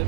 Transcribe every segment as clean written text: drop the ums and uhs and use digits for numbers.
it.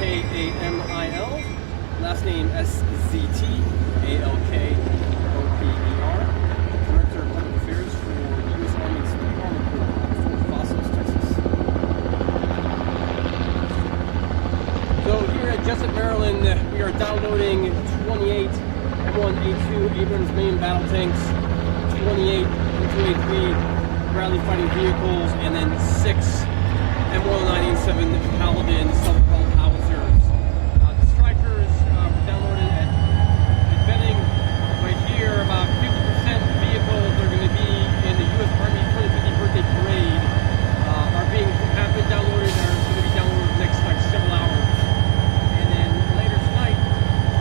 KVAL, last name SZTALKOPER, Director of Public Affairs for the U.S. Army Speed Armor Corps, Fort Fossil, Texas. So here at Jessup, Maryland, we are downloading 28 M1A2 Abrams main battle tanks, 28 M2A3 Bradley fighting vehicles, and then 6 M1987 Paladin self-propelled howitzers. The Strikers were downloaded at Benning. Right here, about 50% vehicles are going to be in the U.S. Army 2050 birthday parade. Have been downloaded and are going to be downloaded in the next several hours. And then later tonight,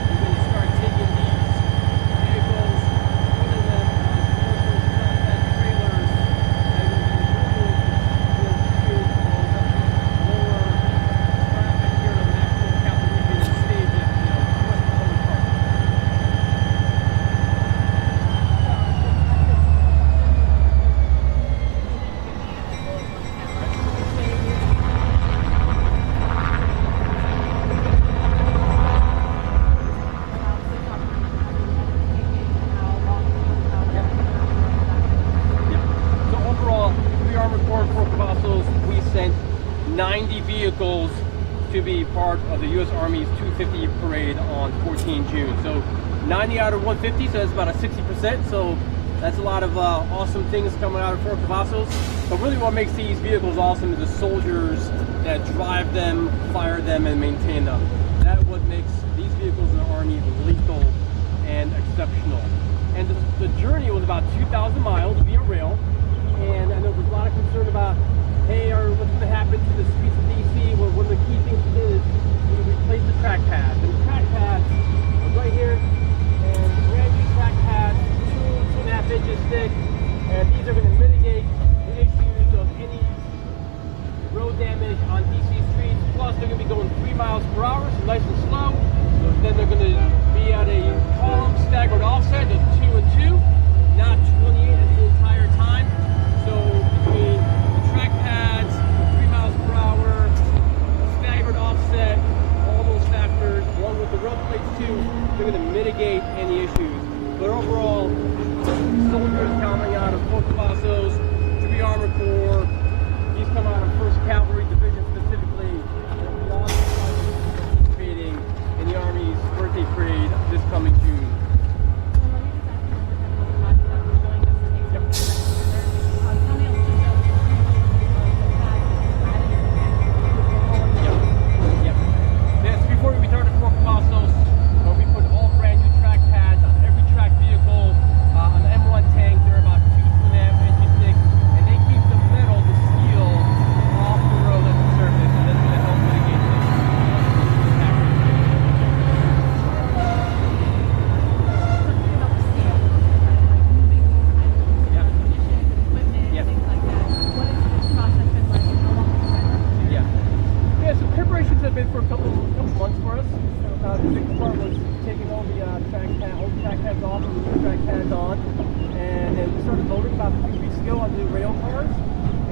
we're going to start taking these vehicles, putting them on trailers, and we sent 90 vehicles to be part of the U.S. Army's 250 parade on 14 June. So 90 out of 150, so that's about a 60%. So that's a lot of awesome things coming out of Fort Cavazos. But really what makes these vehicles awesome is the soldiers that drive them, fire them, and maintain them. That's what makes these vehicles in the Army lethal and exceptional. And the journey was about 2,000 miles via rail. And I know there's a lot of concern about, hey, what's going to happen to the streets of DC? Well, one of the key things we did is we replaced the track pads. And the track pads are right here, and brand new track pads, 2.5 inches thick, and these are going to mitigate the issues of any road damage on DC streets. Plus, they're going to be going 3 miles per hour, so nice and slow. So then they're going to be at a column staggered offset of 2 and 2, not 28 the entire time. So between the track pads, 3 miles per hour, staggered offset, all those factors, along with the road plates too, they're going to mitigate any issues. But overall, soldiers coming out of Fort Cavazos, 3 Armor Corps, these come out of 1st Cavalry Division specifically, they'll be all participating in the Army's birthday parade this coming June. unloaded about 3 weeks ago on the rail cars,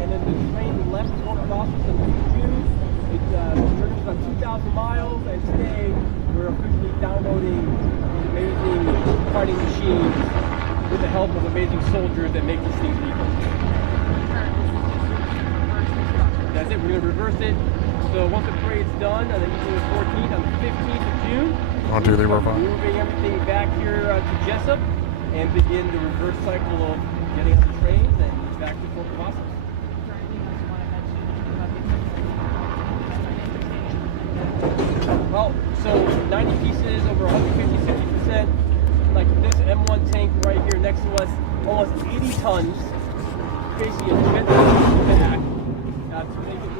and then the train left Fort Colossus in June. It journeyed about 2,000 miles, and today we're officially downloading these amazing fighting machines with the help of amazing soldiers that make these things legal. That's it, we're going to reverse it. So once the parade's done on the evening of the 14th, on the 15th of June, we're moving everything back here to Jessup and begin the reverse cycle of getting on the trains and back to Fort Colossus. Well, so 90 pieces, over 150, 60%. Like this M1 tank right here next to us, almost 80 tons. Basically a jet back to make it move.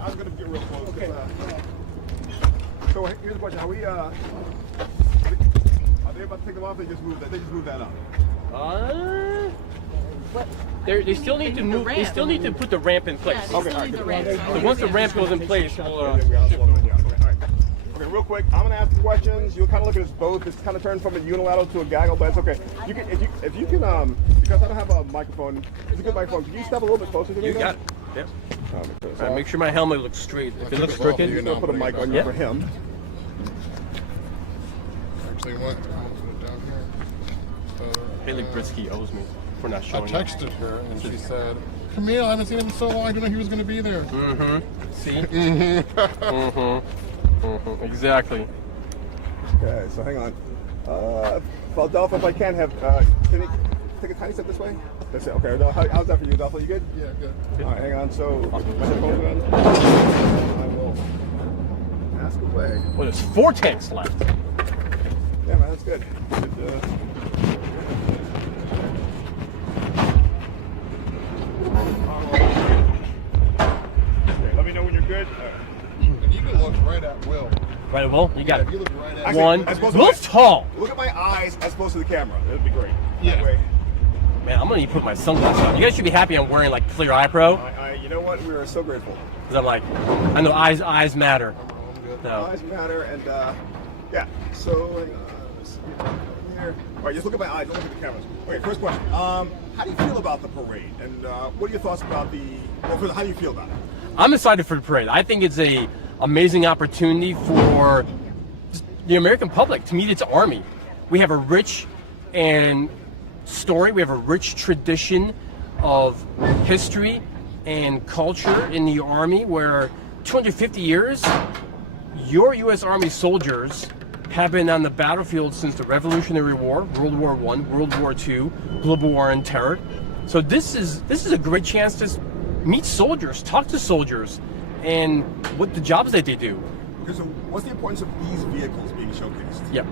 I'm going to get real close. Okay. So here's the question: are they about to take them off? They just moved that up. They still need to move. They still need to put the ramp in place. Yeah, okay, all right. So once the ramp goes in place, we'll. Okay, real quick, I'm going to ask the questions. You'll kind of look at us both. It's kind of turned from a unilateral to a gaggle, but it's okay. You can, if you can, because I don't have a microphone. It's a good microphone. Can you step a little bit closer to me? You got it. Yep. Make sure my helmet looks straight. If it looks crooked, you're going to put a mic on you for him. Actually, what? Down here. Haley Brisky owes me for not showing I texted her and she said, Camille, I haven't seen him in so long. I didn't know he was going to be there. Mm-hmm. See? Exactly. Okay, so hang on. Adolfo, if I can have, can you take a tiny step this way? That's it. Okay. How's that for you, Adolfo? You good? Yeah, good. All right, hang on. So, my headphones on. I will ask away. Well, there's 4 tanks left. Yeah, man, that's good. Okay, let me know when you're good. And you can look right at Will. Right, Will? You got it. You look right at One. Will's tall. Look at my eyes as opposed to the camera. That would be great. Yeah. That way. Man, I'm gonna need to put my sunglasses on. You guys should be happy I'm wearing like Clear Eye Pro. You know what? We are so grateful. Because I'm like, I know eyes matter. So. Eyes matter, and yeah. So, let's see here. All right, just look at my eyes. Don't look at the cameras. Okay, first question. How do you feel about the parade? And what are your thoughts about how do you feel about it? I'm excited for the parade. I think it's a amazing opportunity for the American public to meet its army. We have a rich story. We have a rich tradition of history and culture in the Army where 250 years, your U.S. Army soldiers have been on the battlefield since the Revolutionary War, World War I, World War II, Global War on Terror. So this is a great chance to meet soldiers, talk to soldiers, and what the jobs that they do. Okay, so what's the importance of these vehicles being showcased? Yep.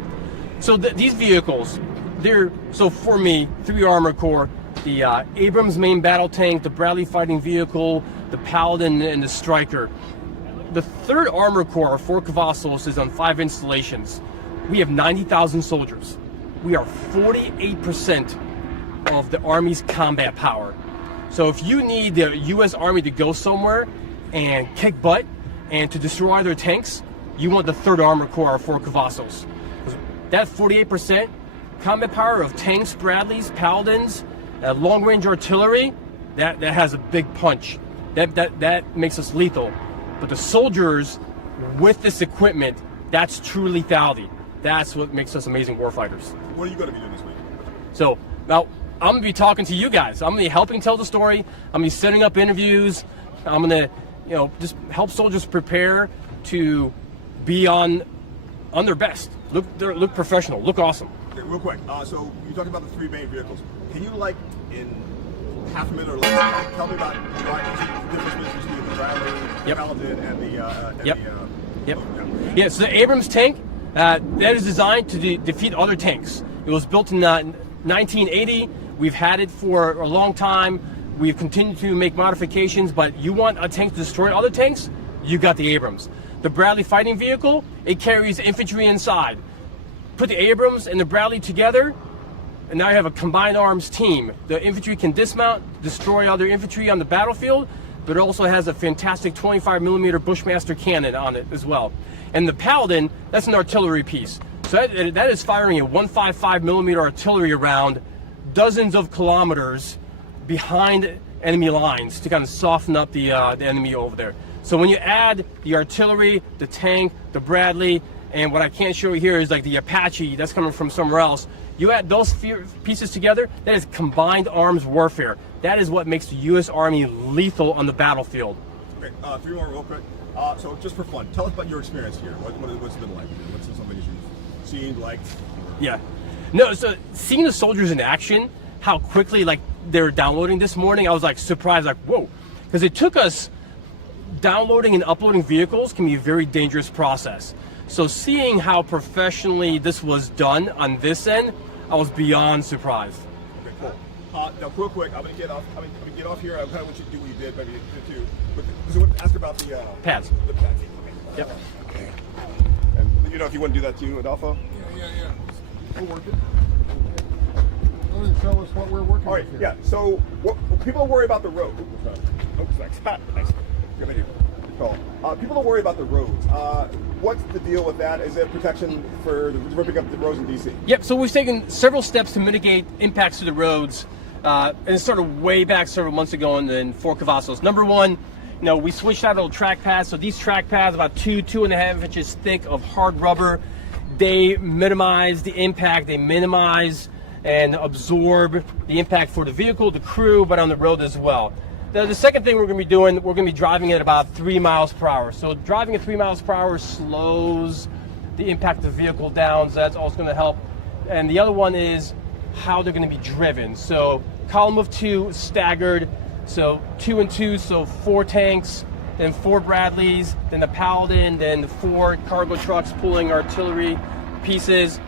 So these vehicles, so for me, 3 Armored Corps, the Abrams main battle tank, the Bradley fighting vehicle, the Paladin, and the Stryker. The 3rd Armored Corps, Fort Cavazos, is on 5 installations. We have 90,000 soldiers. We are 48% of the Army's combat power. So if you need the U.S. Army to go somewhere and kick butt and to destroy their tanks, you want the 3rd Armored Corps, Fort Cavazos. That 48% combat power of tanks, Bradleys, Paladins, long-range artillery, that has a big punch. That makes us lethal. But the soldiers with this equipment, that's true lethality. That's what makes us amazing warfighters. What are you going to be doing this week? So now I'm going to be talking to you guys. I'm going to be helping tell the story. I'm going to be setting up interviews. I'm going to, just help soldiers prepare to be on their best. Look professional. Look awesome. Okay, real quick. So you talked about the 3 main vehicles. Can you, in half a minute or less, tell me about the difference between the Bradley, the Paladin, and the Yeah, so the Abrams tank, that is designed to defeat other tanks. It was built in 1980. We've had it for a long time. We've continued to make modifications, but you want a tank to destroy other tanks, you got the Abrams. The Bradley fighting vehicle, it carries infantry inside. Put the Abrams and the Bradley together, and now you have a combined arms team. The infantry can dismount, destroy other infantry on the battlefield, but it also has a fantastic 25mm Bushmaster cannon on it as well. And the Paladin, that's an artillery piece. So that is firing a 155mm artillery round dozens of kilometers behind enemy lines to kind of soften up the enemy over there. So when you add the artillery, the tank, the Bradley, and what I can't show you here is like the Apache that's coming from somewhere else. You add those pieces together, that is combined arms warfare. That is what makes the U.S. Army lethal on the battlefield. Okay, 3 more real quick. So just for fun, tell us about your experience here. What's it been like? What's some things you've seen, liked? Yeah. No, so seeing the soldiers in action, how quickly like they were downloading this morning, I was like surprised, like whoa. Because it took us, downloading and uploading vehicles can be a very dangerous process. So seeing how professionally this was done on this end, I was beyond surprised. Okay, cool. Now, real quick, I'm gonna get off. I'm gonna get off here. I kind of want you to do what you did, maybe too. But I want to ask about the pads. The pads. Okay. Yep. Okay. And you know, if you want to do that too, Adolfo. Yeah. We'll work it. Go ahead and show us what we're working All right. with Yeah. here. So, what people worry about the road. Oops, thanks. Nice. Good idea. People don't worry about the roads. What's the deal with that? Is it protection for ripping up the roads in D.C.? Yep, so we've taken several steps to mitigate impacts to the roads, and it started way back several months ago in Fort Cavazos. Number one, we switched out old track pads. So these track pads, about 2.5 inches thick of hard rubber, they minimize the impact, they minimize and absorb the impact for the vehicle, the crew, but on the road as well. The second thing we're going to be doing, we're going to be driving at about 3 miles per hour. So driving at 3 miles per hour slows the impact of the vehicle down, so that's also going to help. And the other one is how they're going to be driven. So column of 2 staggered, so 2 and 2, so 4 tanks, then 4 Bradleys, then the Paladin, then 4 cargo trucks pulling artillery pieces.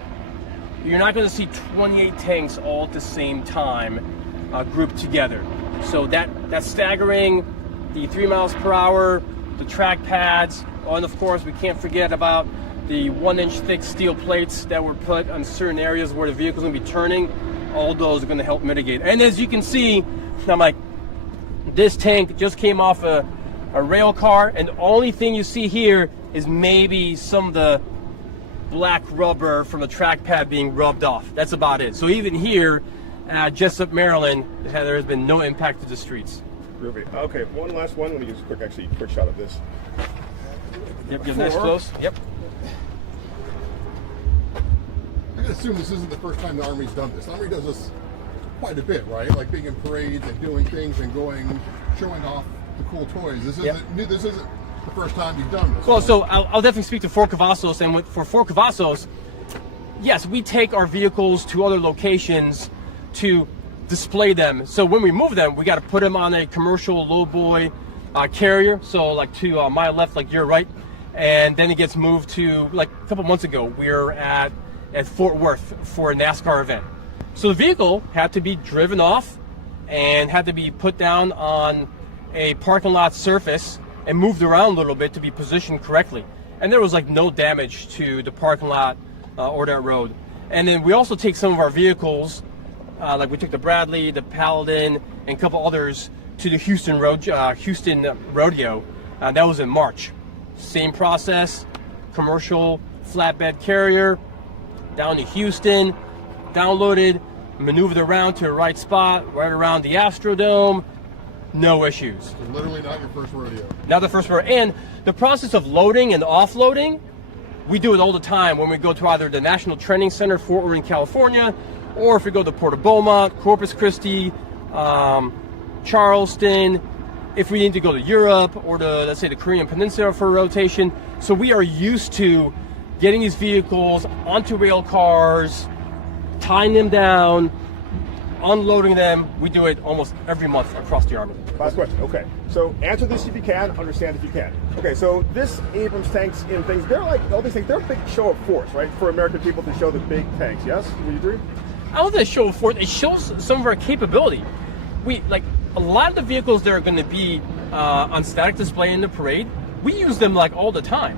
You're not going to see 28 tanks all at the same time grouped together. So that's staggering, the 3 miles per hour, the track pads, and of course we can't forget about the 1-inch thick steel plates that were put on certain areas where the vehicle's going to be turning. All those are going to help mitigate. And as you can see, I'm like, this tank just came off a rail car, and the only thing you see here is maybe some of the black rubber from the track pad being rubbed off. That's about it. So even here, Jessup, Maryland, there has been no impact to the streets. Groovy. Okay, one last one. Let me use a quick shot of this. Yep, get nice close. Yep. I can assume this isn't the first time the Army's done this. The Army does this quite a bit, right? Like being in parades and doing things and showing off the cool toys. This isn't new. This isn't the first time you've done this. Well, so I'll definitely speak to Fort Cavazos, and for Fort Cavazos, yes, we take our vehicles to other locations to display them. So when we move them, we got to put them on a commercial lowboy carrier. So like to my left, like your right, and then it gets moved to, like a couple months ago, we were at Fort Worth for a NASCAR event. So the vehicle had to be driven off and had to be put down on a parking lot surface and moved around a little bit to be positioned correctly. And there was like no damage to the parking lot or that road. And then we also take some of our vehicles, like we took the Bradley, the Paladin, and a couple others to the Houston Rodeo. That was in March. Same process, commercial flatbed carrier, down to Houston, downloaded, maneuvered around to the right spot, right around the Astrodome, no issues. So literally not your first rodeo. Not the first rodeo. And the process of loading and offloading, we do it all the time when we go to either the National Training Center, Fort Worth, California, or if we go to Port of Beaumont, Corpus Christi, Charleston, if we need to go to Europe or to, let's say, the Korean Peninsula for a rotation. So we are used to getting these vehicles onto rail cars, tying them down, unloading them. We do it almost every month across the Army. Last question. Okay. So answer this if you can, understand if you can. Okay, so this Abrams tanks and things, they're like, all these things, they're a big show of force, right? For American people to show the big tanks, yes? Would you agree? I don't think it shows force. It shows some of our capability. We, like, a lot of the vehicles that are going to be on static display in the parade, we use them like all the time.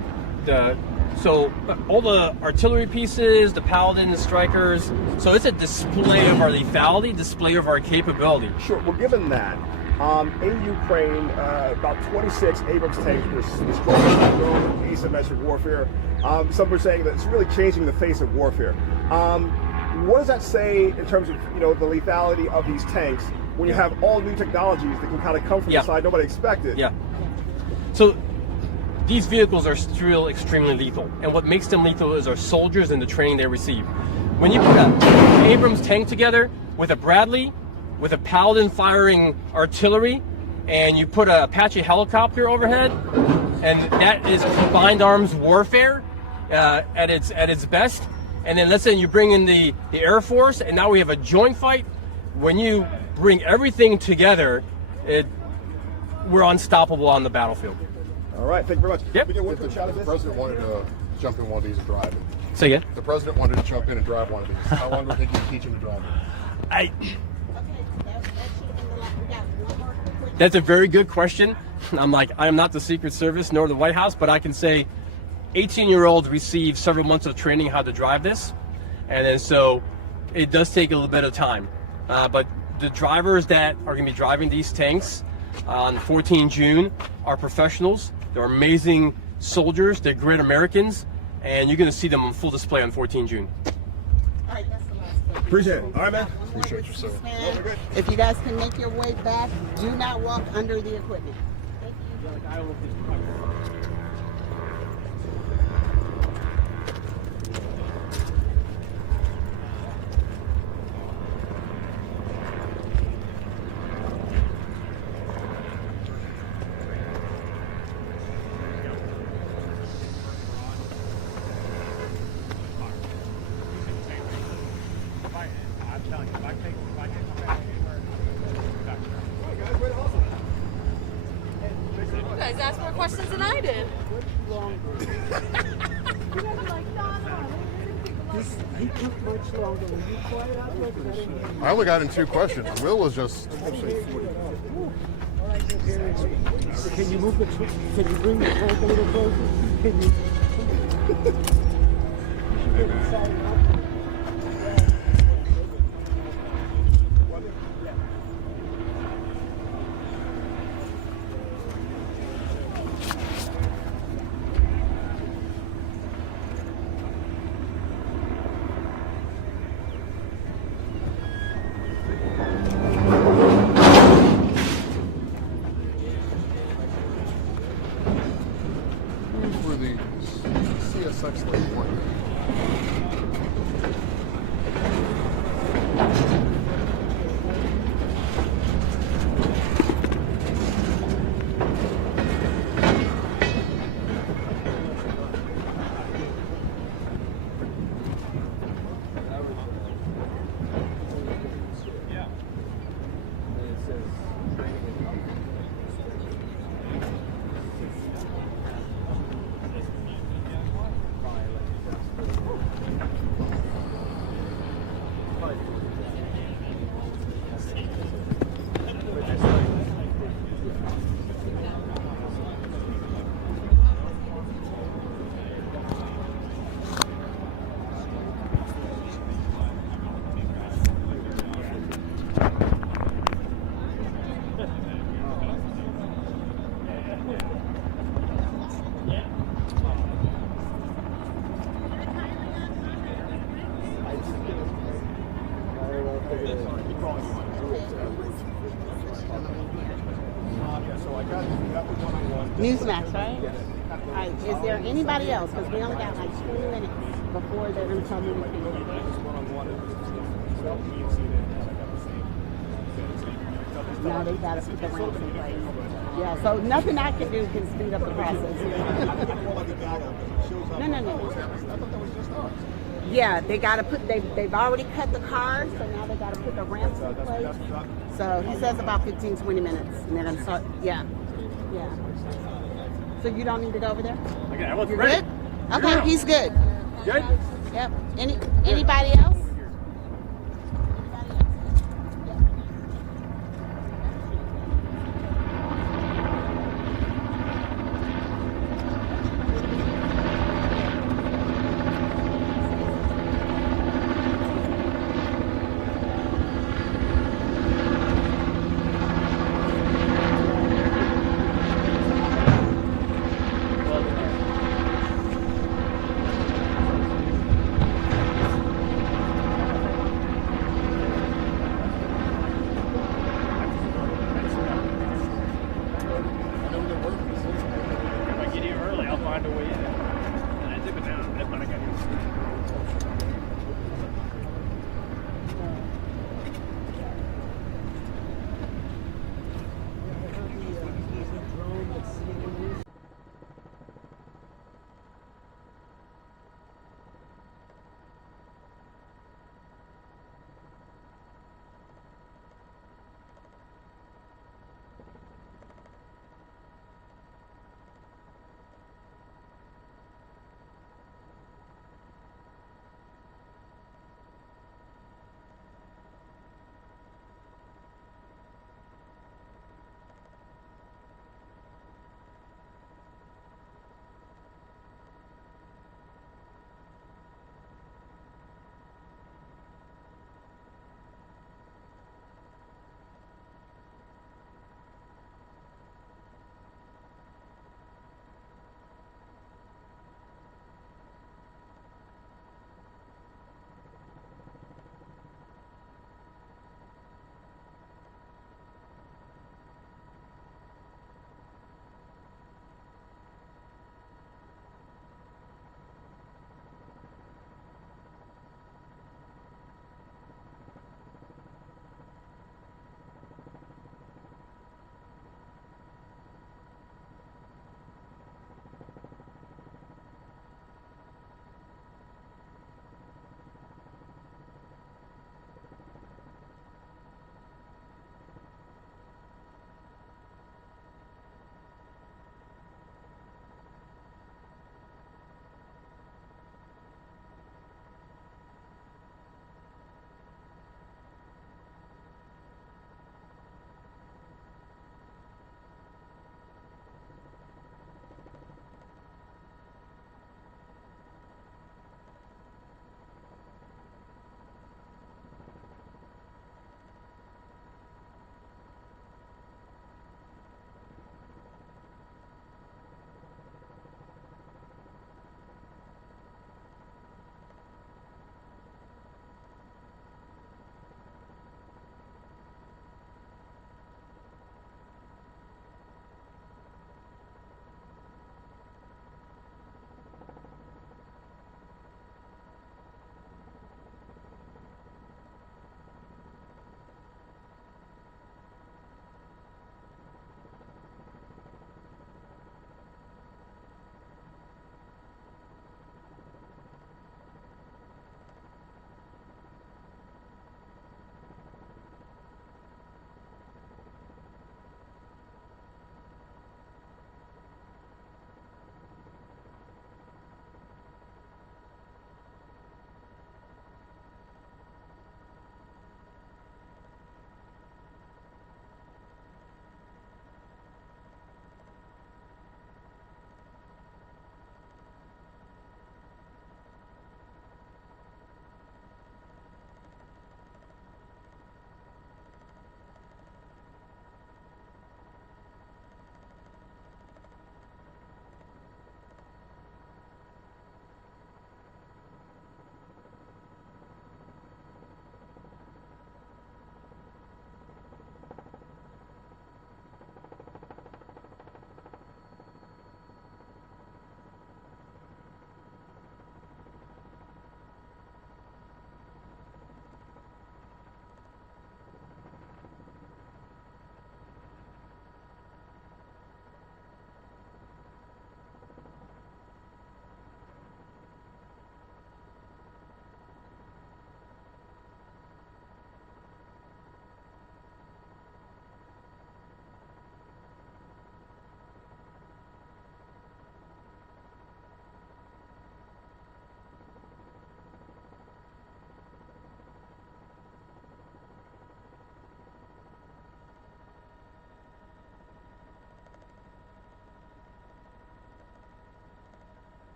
So all the artillery pieces, the Paladin, the Strikers, so it's a display of our lethality, display of our capability. Sure. Well, given that, in Ukraine, about 26 Abrams tanks were destroyed in asymmetric warfare. Some were saying that it's really changing the face of warfare. What does that say in terms of the lethality of these tanks when you have all new technologies that can kind of come from the side nobody expected? Yeah. So these vehicles are still extremely lethal, and what makes them lethal is our soldiers and the training they receive. When you put an Abrams tank together with a Bradley, with a Paladin firing artillery, and you put a Apache helicopter overhead, and that is combined arms warfare at its best. And then let's say you bring in the Air Force, and now we have a joint fight. When you bring everything together, we're unstoppable on the battlefield. All right, thank you very much. Yep. We get one If quick shot of the this. president wanted to jump in one of these and drive it. So yeah, The president wanted to jump in and drive one of these. How long would it take you to teach him to drive it? That's a very good question. I am not the Secret Service nor the White House, but I can say 18-year-olds receive several months of training how to drive this. And then so it does take a little bit of time. But the drivers that are going to be driving these tanks on 14 June are professionals. They're amazing soldiers. They're great Americans. And you're going to see them on full display on 14 June. All right, that's the last question. Appreciate it. All right, man. Appreciate you, sir. If you guys can make your way back, do not walk under the equipment. Thank you. You guys asked more questions than I did. I only got in 2 questions. Will was just. Can you move the? Can you bring the tank a little closer? Can you? You should get inside and out. For the CSX like one. Newsmax, right? All right, is there anybody else? Because we only got like 20 minutes before they're going to tell me what to do. Now they got to put the ramps in place. Yeah, so nothing I can do can speed up the process. No. Yeah, they got to put, they've already cut the cars, so now they got to put the ramps in place. So he says about 15, 20 minutes, and then I'm sorry, yeah. So you don't need to go over there? Okay, I was You're ready. good? Okay, he's good. Good? Yep. Anybody else? find a way in. And I zip it down. That's when I got here.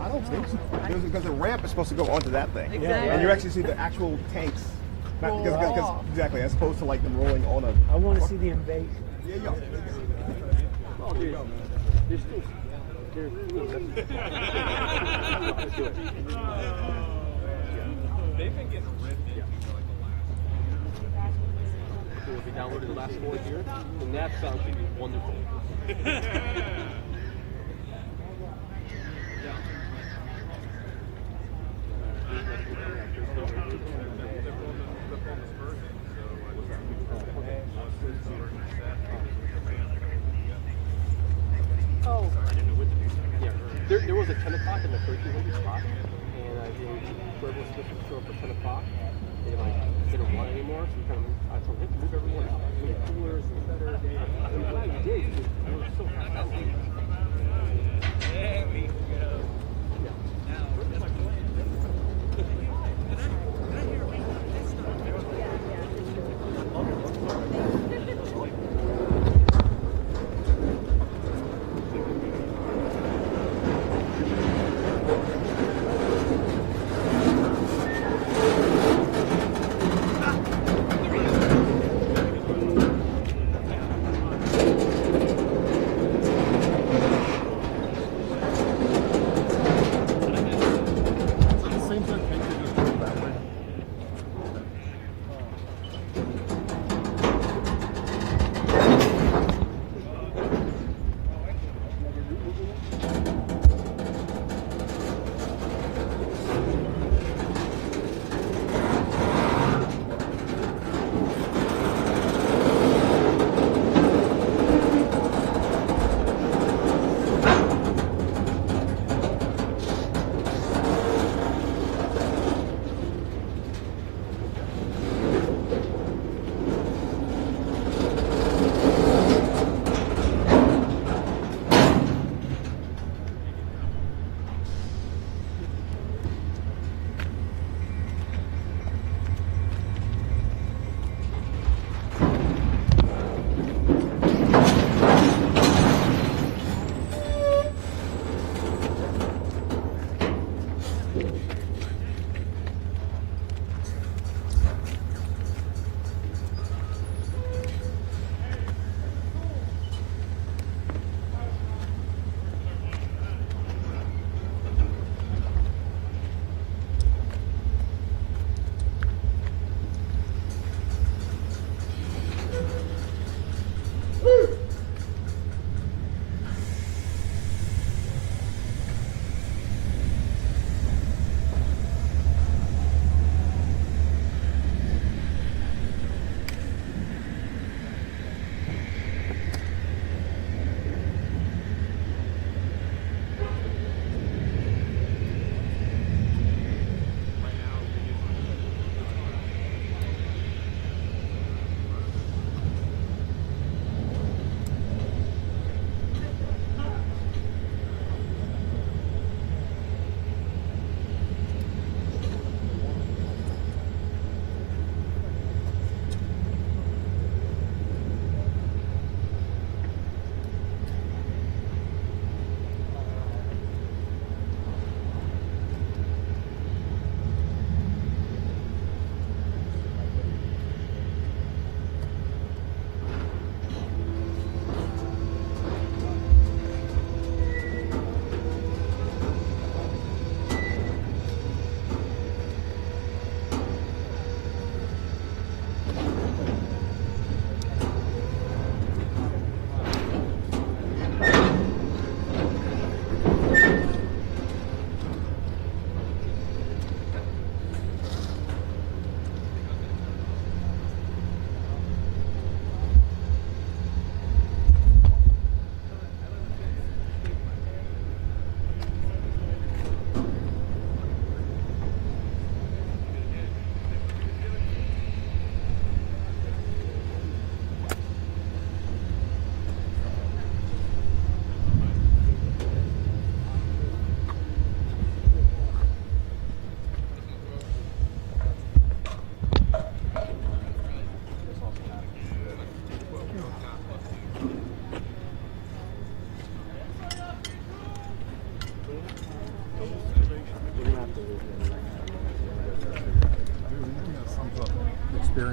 I don't think so. Because the ramp is supposed to go onto that thing. Exactly. And you actually see the actual tanks. Not, because, exactly, as opposed to like them rolling on a. I want to see the invasion. Yeah, you go. Oh, dude. There's still. There's still. They've been getting ripped. So if we downloaded the last 4 here, then that sound should be wonderful. Oh. Yeah. There was a 10 o'clock in the 1300 spot, and I think whoever was supposed to show up for 10 o'clock, they like didn't want it anymore, so we kind of I told him to move everyone out. Move the coolers and better. I'm glad you did, because I was so happy. There we go. Yeah.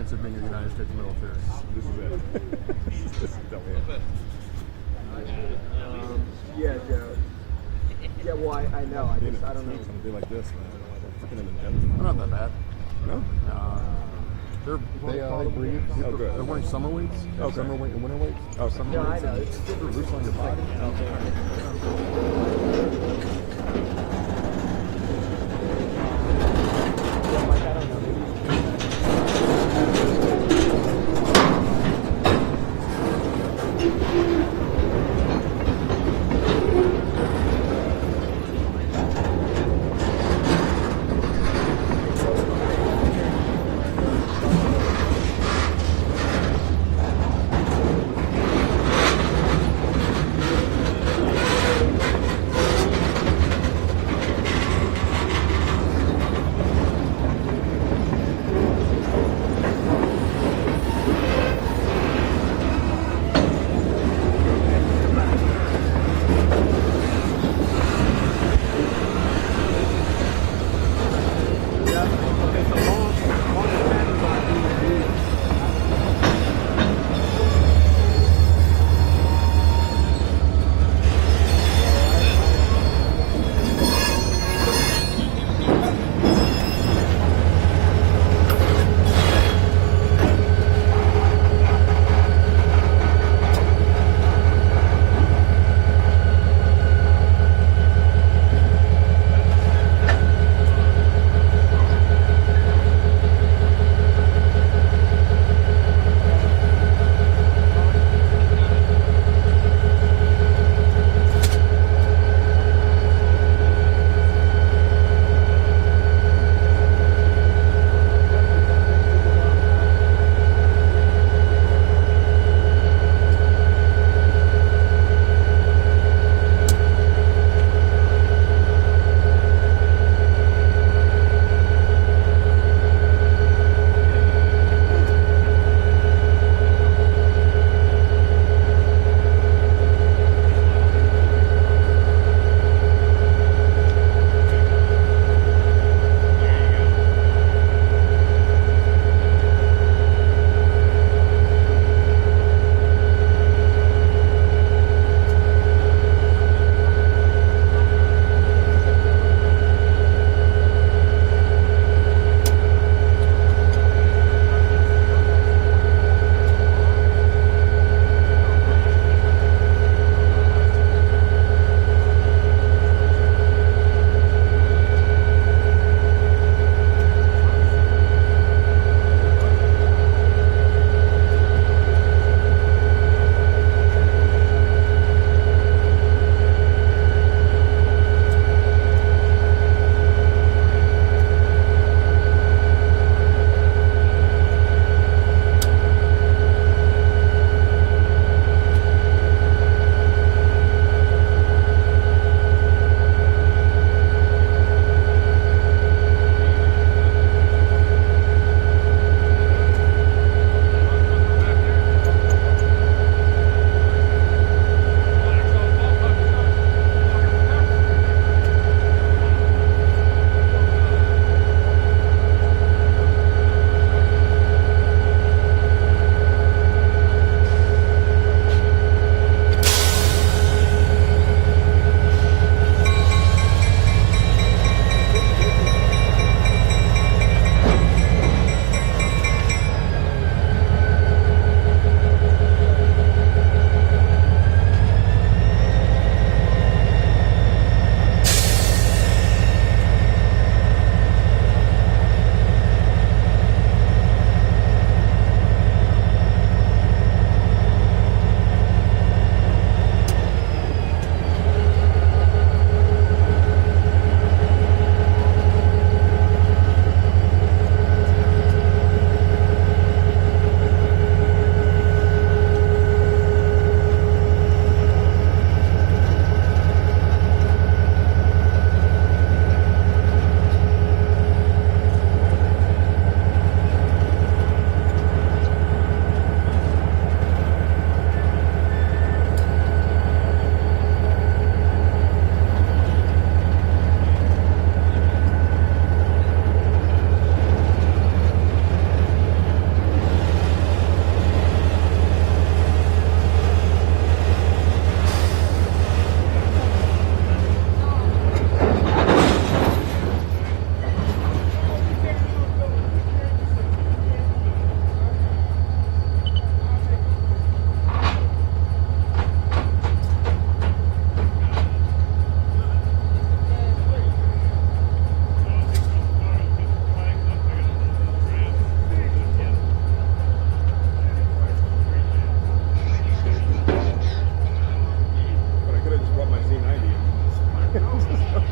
benefits of being in the United States military. This is it. This is definitely it. Yeah, Joe. Yeah, well, I know. I don't know. Something like this, man. They're not that bad. No? They breathe. Oh, good. They're wearing summer weights. Okay. Summer weight and winter weights. Oh, Summer Yeah, I weights. know. It's They're loose on your body. yeah, like, I don't know. Maybe.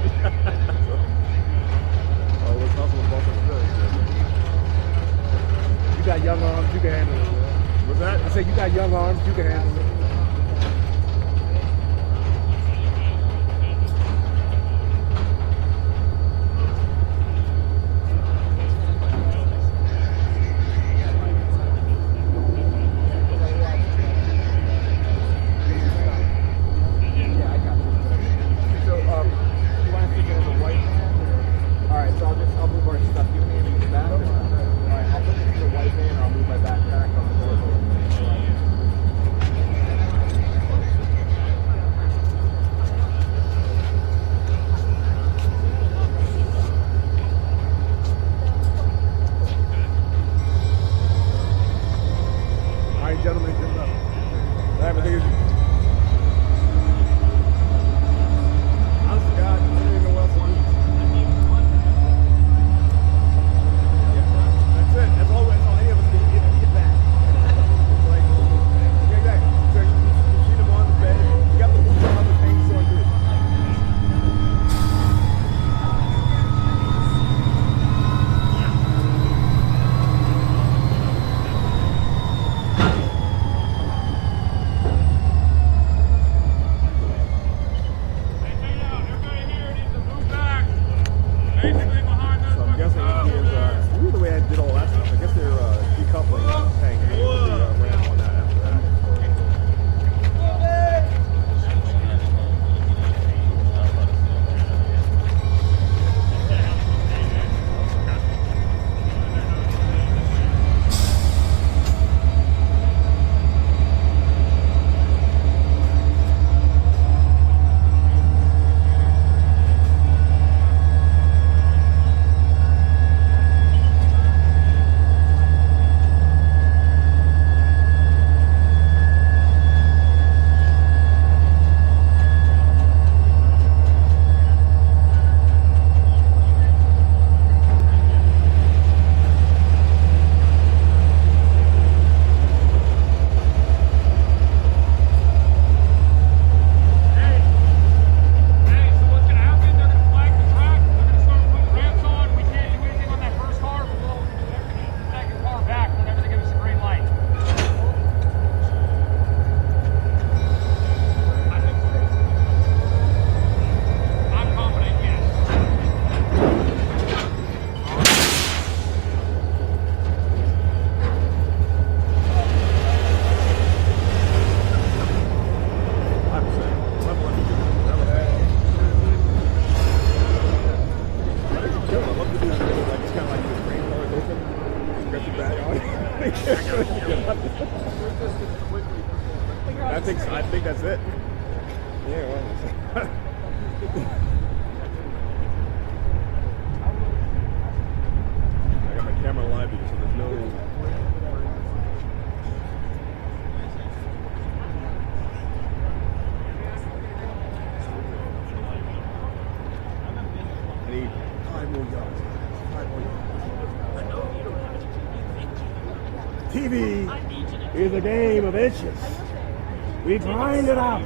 Oh, what's possible with Boston is good. You got young arms, you can handle it. What's that? I said you got young arms, you can handle it. Gentlemen, good luck. I think it's... Honest to God, I don't even know what else to do. That's it. That's all any of us can get back. Like, exactly. So you see them on the bed, you got the roof on the paint showing through. So I'm guessing he is, weird the way I did all that stuff. I guess they're decoupling the tank and they put the ramp on that after that. I think that's it. Yeah, well, I got my camera live because so there's no. I need 5 more yards. 5 more yards. TV is a game of inches. We grind it out.